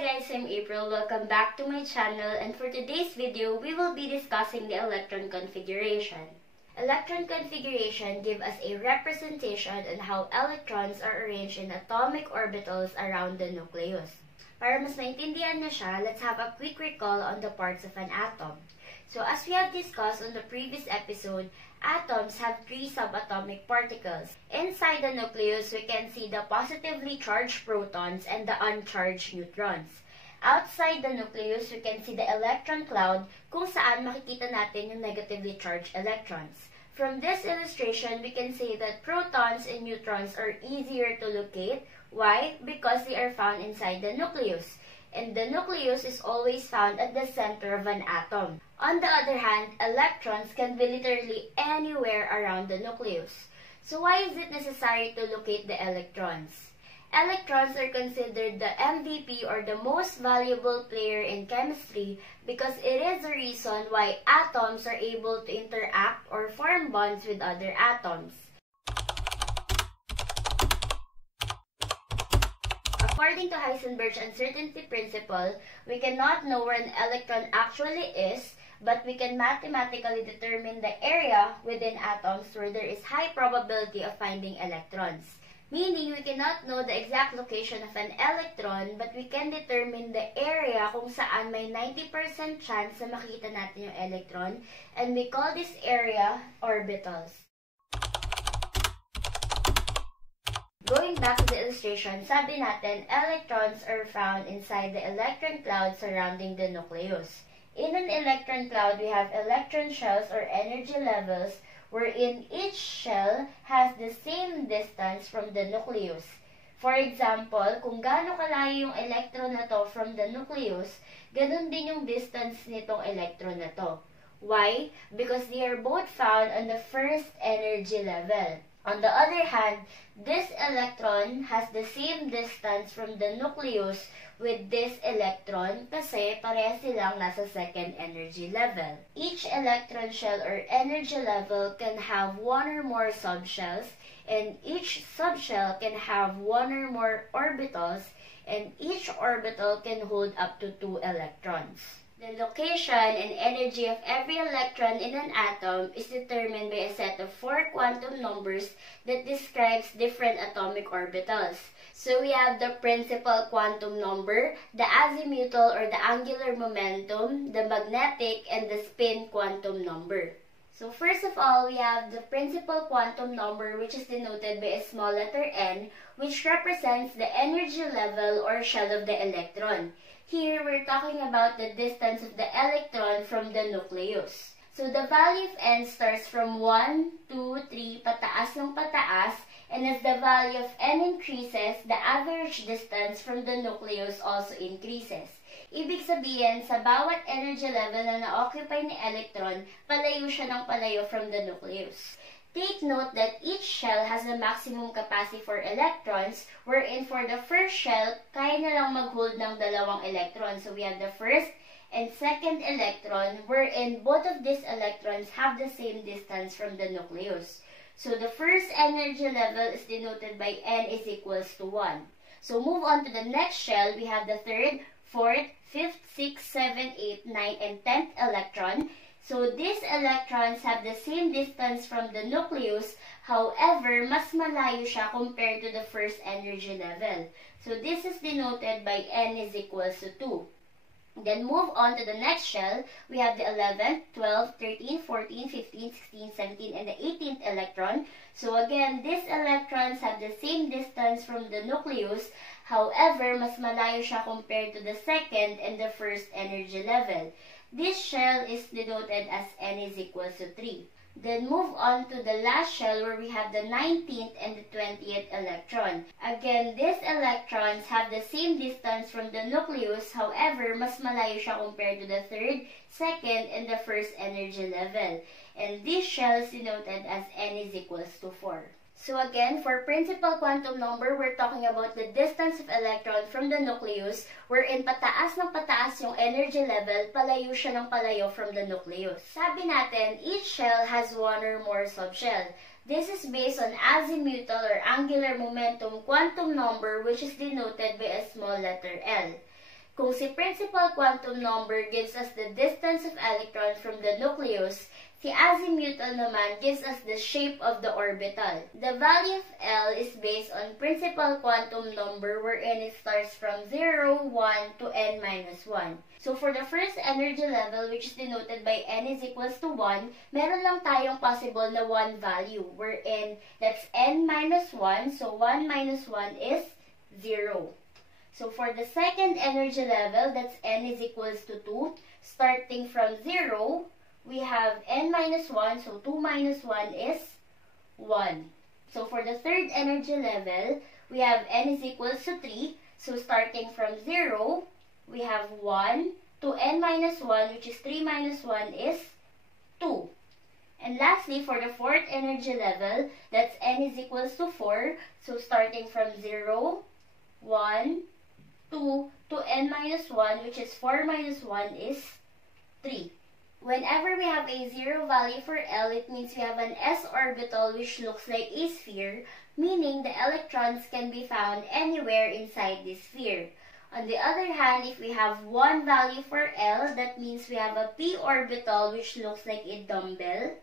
guys, I'm April. Welcome back to my channel, and for today's video, we will be discussing the electron configuration. Electron configuration gives us a representation on how electrons are arranged in atomic orbitals around the nucleus. Para mas maintindihan na siya, let's have a quick recall on the parts of an atom. So as we have discussed on the previous episode, atoms have three subatomic particles. Inside the nucleus, we can see the positively charged protons and the uncharged neutrons. Outside the nucleus, we can see the electron cloud kung saan makikita natin yung negatively charged electrons. From this illustration, we can say that protons and neutrons are easier to locate. Why? Because they are found inside the nucleus. And the nucleus is always found at the center of an atom. On the other hand, electrons can be literally anywhere around the nucleus. So why is it necessary to locate the electrons? Electrons are considered the MVP or the most valuable player in chemistry because it is the reason why atoms are able to interact or form bonds with other atoms. According to Heisenberg's uncertainty principle, we cannot know where an electron actually is, but we can mathematically determine the area within atoms where there is high probability of finding electrons. Meaning, we cannot know the exact location of an electron, but we can determine the area kung saan may 90% chance na makita natin yung electron, and we call this area orbitals. Going back to the illustration, sabi natin, electrons are found inside the electron cloud surrounding the nucleus. In an electron cloud, we have electron shells or energy levels wherein each shell has the same distance from the nucleus. For example, kung gaano kalayo yung electron na to from the nucleus, ganun din yung distance nitong electron na to. Why? Because they are both found on the first energy level. On the other hand, this electron has the same distance from the nucleus with this electron kasi parehas silang nasa second energy level. Each electron shell or energy level can have one or more subshells, and each subshell can have one or more orbitals, and each orbital can hold up to 2 electrons. The location and energy of every electron in an atom is determined by a set of 4 quantum numbers that describes different atomic orbitals. So we have the principal quantum number, the azimuthal or the angular momentum, the magnetic, and the spin quantum number. So first of all, we have the principal quantum number, which is denoted by a small letter n, which represents the energy level or shell of the electron. Here, we're talking about the distance of the electron from the nucleus. So the value of n starts from 1, 2, 3, pataas ng pataas, and as the value of n increases, the average distance from the nucleus also increases. Ibig sabihin, sa bawat energy level na na-occupy ni electron, palayo siya ng palayo from the nucleus. Take note that each shell has a maximum capacity for electrons, wherein for the first shell, kaya na lang mag-hold ng 2 electrons. So we have the first and second electron, wherein both of these electrons have the same distance from the nucleus. So the first energy level is denoted by n is equals to 1. So move on to the next shell, we have the third, fourth, fifth, sixth, seventh, eighth, ninth, and 10th electron. So these electrons have the same distance from the nucleus, however, mas malayo siya compared to the first energy level. So this is denoted by n is equals to 2. Then move on to the next shell, we have the 11th, 12th, 13th, 14th, 15th, 16th, 17th, and the 18th electron. So again, these electrons have the same distance from the nucleus, however, mas malayo siya compared to the second and the first energy level. This shell is denoted as n is equals to 3. Then move on to the last shell where we have the 19th and the 20th electron. Again, these electrons have the same distance from the nucleus, however, mas malayo siya compared to the third, second, and the first energy level. And this shell is denoted as n is equals to 4. So again, for principal quantum number, we're talking about the distance of electron from the nucleus, wherein pataas ng pataas yung energy level, palayo siya ng palayo from the nucleus. Sabi natin, each shell has one or more subshell. This is based on azimuthal or angular momentum quantum number, which is denoted by a small letter L. Kung si principal quantum number gives us the distance of electron from the nucleus, si azimuthal naman gives us the shape of the orbital. The value of L is based on principal quantum number wherein it starts from 0, 1 to n-1. So for the first energy level, which is denoted by n is equals to 1, meron lang tayong possible na 1 value wherein that's n-1, so 1 minus 1 is 0. So for the second energy level, that's n is equals to 2. Starting from 0, we have n-1, so 2 minus 1 is 1. So for the third energy level, we have n is equals to 3. So starting from 0, we have 1 to n-1, which is 3 minus 1 is 2. And lastly, for the fourth energy level, that's n is equals to 4. So starting from 0, 1, 2 to n-1, which is 4 minus 1 is 3. Whenever we have a zero value for L, it means we have an s orbital which looks like a sphere, meaning the electrons can be found anywhere inside this sphere. On the other hand, if we have one value for L, that means we have a p orbital which looks like a dumbbell.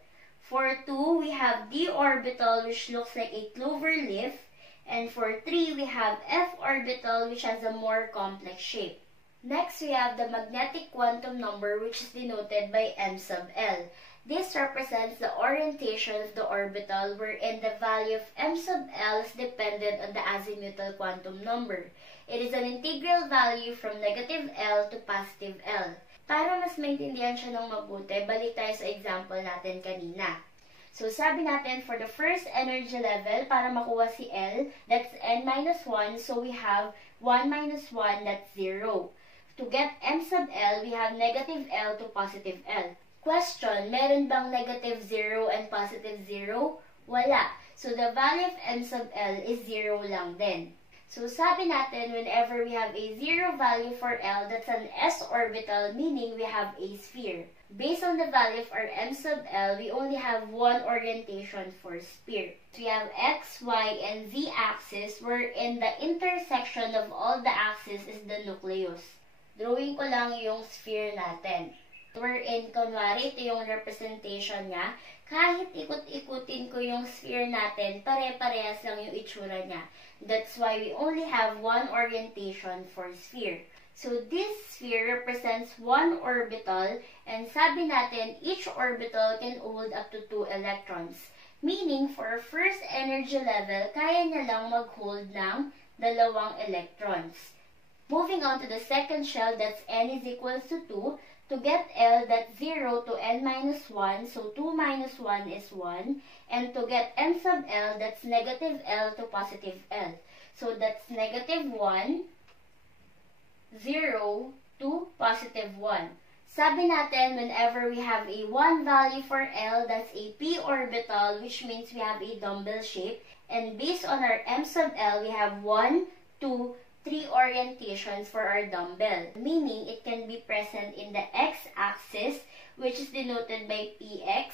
For 2, we have d orbital which looks like a clover leaf. And for 3, we have f orbital which has a more complex shape. Next, we have the magnetic quantum number which is denoted by m sub L. This represents the orientation of the orbital wherein the value of m sub L is dependent on the azimuthal quantum number. It is an integral value from negative L to positive L. Para mas maintindihan siya ng mabuti, balik tayo sa example natin kanina. So, sabi natin, for the first energy level, para makuha si L, that's n-1, so we have 1 minus 1, that's 0. To get m sub L, we have negative L to positive L. Question, meron bang negative 0 and positive 0? Wala. So, the value of m sub L is 0 lang din. So, sabi natin, whenever we have a zero value for L, that's an s orbital, meaning we have a sphere. Based on the value of our m sub L, we only have one orientation for sphere. So, we have x, y, and z axis, wherein the intersection of all the axes is the nucleus. Drawing ko lang yung sphere natin. Wherein, kunwari, ito yung representation niya. Kahit ikot-ikutin ko yung sphere natin, pare-parehas lang yung itsura niya. That's why we only have one orientation for sphere. So, this sphere represents one orbital, and sabi natin, each orbital can hold up to 2 electrons. Meaning, for our first energy level, kaya niya lang mag-hold ng 2 electrons. Moving on to the second shell, that's n is equals to 2. To get L, that's 0 to n-1, so 2 minus 1 is 1. And to get m sub L, that's negative L to positive L. So that's negative 1, 0 to positive 1. Sabi natin, whenever we have a 1 value for L, that's a p orbital, which means we have a dumbbell shape. And based on our m sub L, we have 1, 2, 3 orientations for our dumbbell, meaning it can be present in the x-axis, which is denoted by px.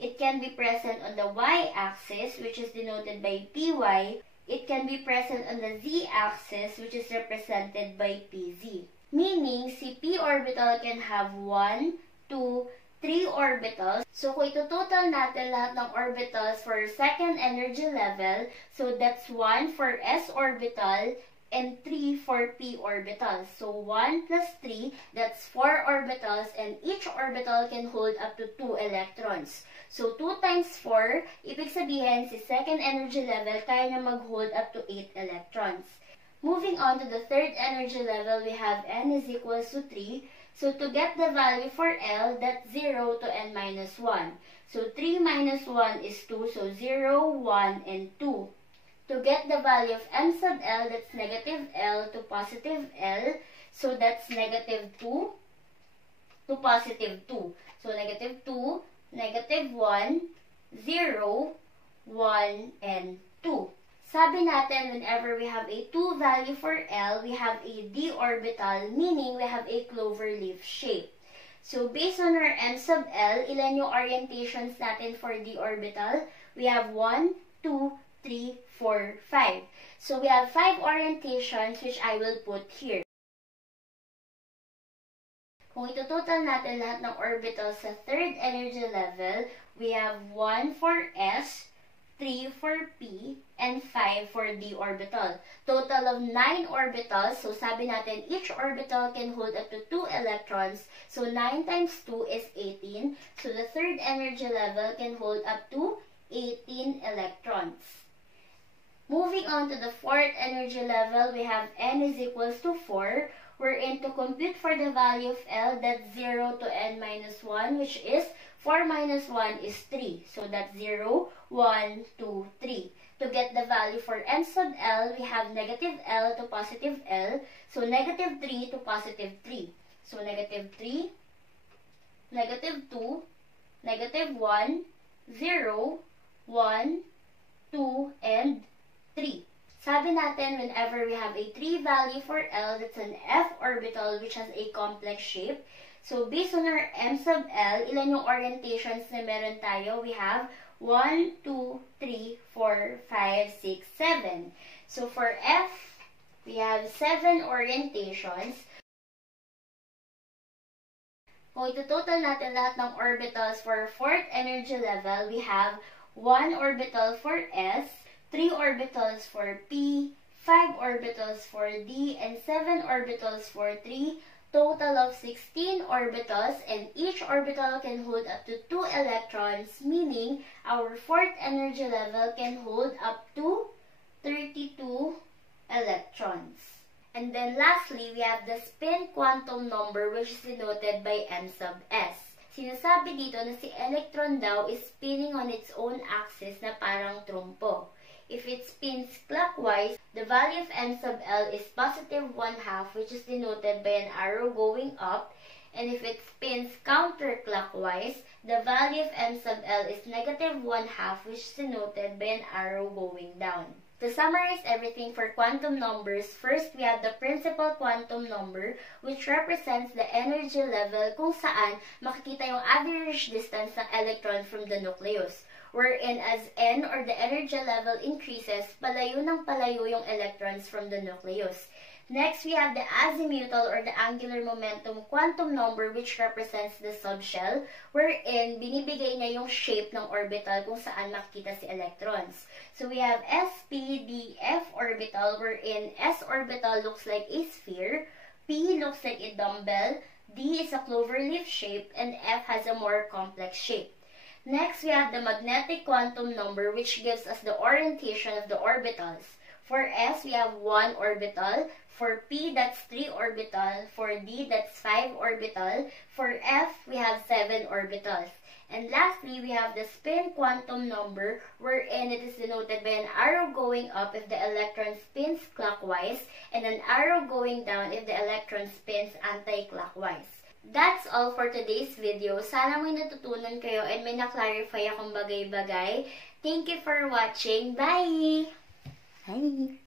It can be present on the y-axis, which is denoted by py. It can be present on the z-axis, which is represented by pz. Meaning, si p orbital can have 1, 2, 3 orbitals. So, kung itutotal natin lahat ng orbitals for second energy level, so that's 1 for s orbital, and 3 for p orbitals. So, 1 plus 3, that's 4 orbitals, and each orbital can hold up to 2 electrons. So, 2 times 4, ibig sabihin, si second energy level, kaya niya mag-hold up to 8 electrons. Moving on to the third energy level, we have n is equals to 3. So, to get the value for L, that's 0 to n-1. So, 3 minus 1 is 2, so 0, 1, and 2. To get the value of m sub L, that's negative L to positive L. So, that's negative 2 to positive 2. So, negative 2, negative 1, 0, 1, and 2. Sabi natin, whenever we have a 2 value for L, we have a d orbital, meaning we have a clover leaf shape. So, based on our m sub L, ilan yung orientations natin for d orbital? We have 1, 2, 3, 4, 5. So, we have 5 orientations which I will put here. Kung itototal natin lahat ng orbitals sa third energy level, we have 1 for S, 3 for P, and 5 for D orbital. Total of 9 orbitals. So sabi natin, each orbital can hold up to 2 electrons. So 9 times 2 is 18. So the third energy level can hold up to 18 electrons. Moving on to the fourth energy level, we have N is equals to 4. Wherein to compute for the value of L, that's 0 to N minus 1, which is 4 minus 1 is 3. So that's 0, 1, 2, 3. To get the value for M sub L, we have negative L to positive L. So negative 3 to positive 3. So negative 3, negative 2, negative 1, 0, 1, 2, and 3. Sabi natin, whenever we have a 3 value for L, that's an F orbital which has a complex shape. So, based on our M sub L, ilan yung orientations na meron tayo? We have 1, 2, 3, 4, 5, 6, 7. So, for F, we have 7 orientations. Kung itototal natin lahat ng orbitals for fourth energy level, we have 1 orbital for S, 3 orbitals for P, 5 orbitals for D, and 7 orbitals for 3, total of 16 orbitals, and each orbital can hold up to 2 electrons, meaning our fourth energy level can hold up to 32 electrons. And then lastly, we have the spin quantum number, which is denoted by M sub S. Sinasabi dito na si electron daw is spinning on its own axis na parang trumpo. If it spins clockwise, the value of M sub L is positive 1/2, which is denoted by an arrow going up. And if it spins counterclockwise, the value of M sub L is negative 1/2, which is denoted by an arrow going down. To summarize everything for quantum numbers, first we have the principal quantum number, which represents the energy level kung saan makikita yung average distance ng electron from the nucleus. Wherein as N or the energy level increases, palayo ng palayo yung electrons from the nucleus. Next, we have the azimuthal or the angular momentum quantum number, which represents the subshell, wherein binibigay niya yung shape ng orbital kung saan makikita si electrons. So we have S, P, D, F orbital, wherein S orbital looks like a sphere, P looks like a dumbbell, D is a cloverleaf shape, and F has a more complex shape. Next, we have the magnetic quantum number, which gives us the orientation of the orbitals. For S, we have 1 orbital. For P, that's 3 orbital. For D, that's 5 orbital. For F, we have 7 orbitals. And lastly, we have the spin quantum number, wherein it is denoted by an arrow going up if the electron spins clockwise, and an arrow going down if the electron spins anti-clockwise. That's all for today's video. Sana may natutunan kayo and may na-clarify akong bagay-bagay. Thank you for watching. Bye! Bye!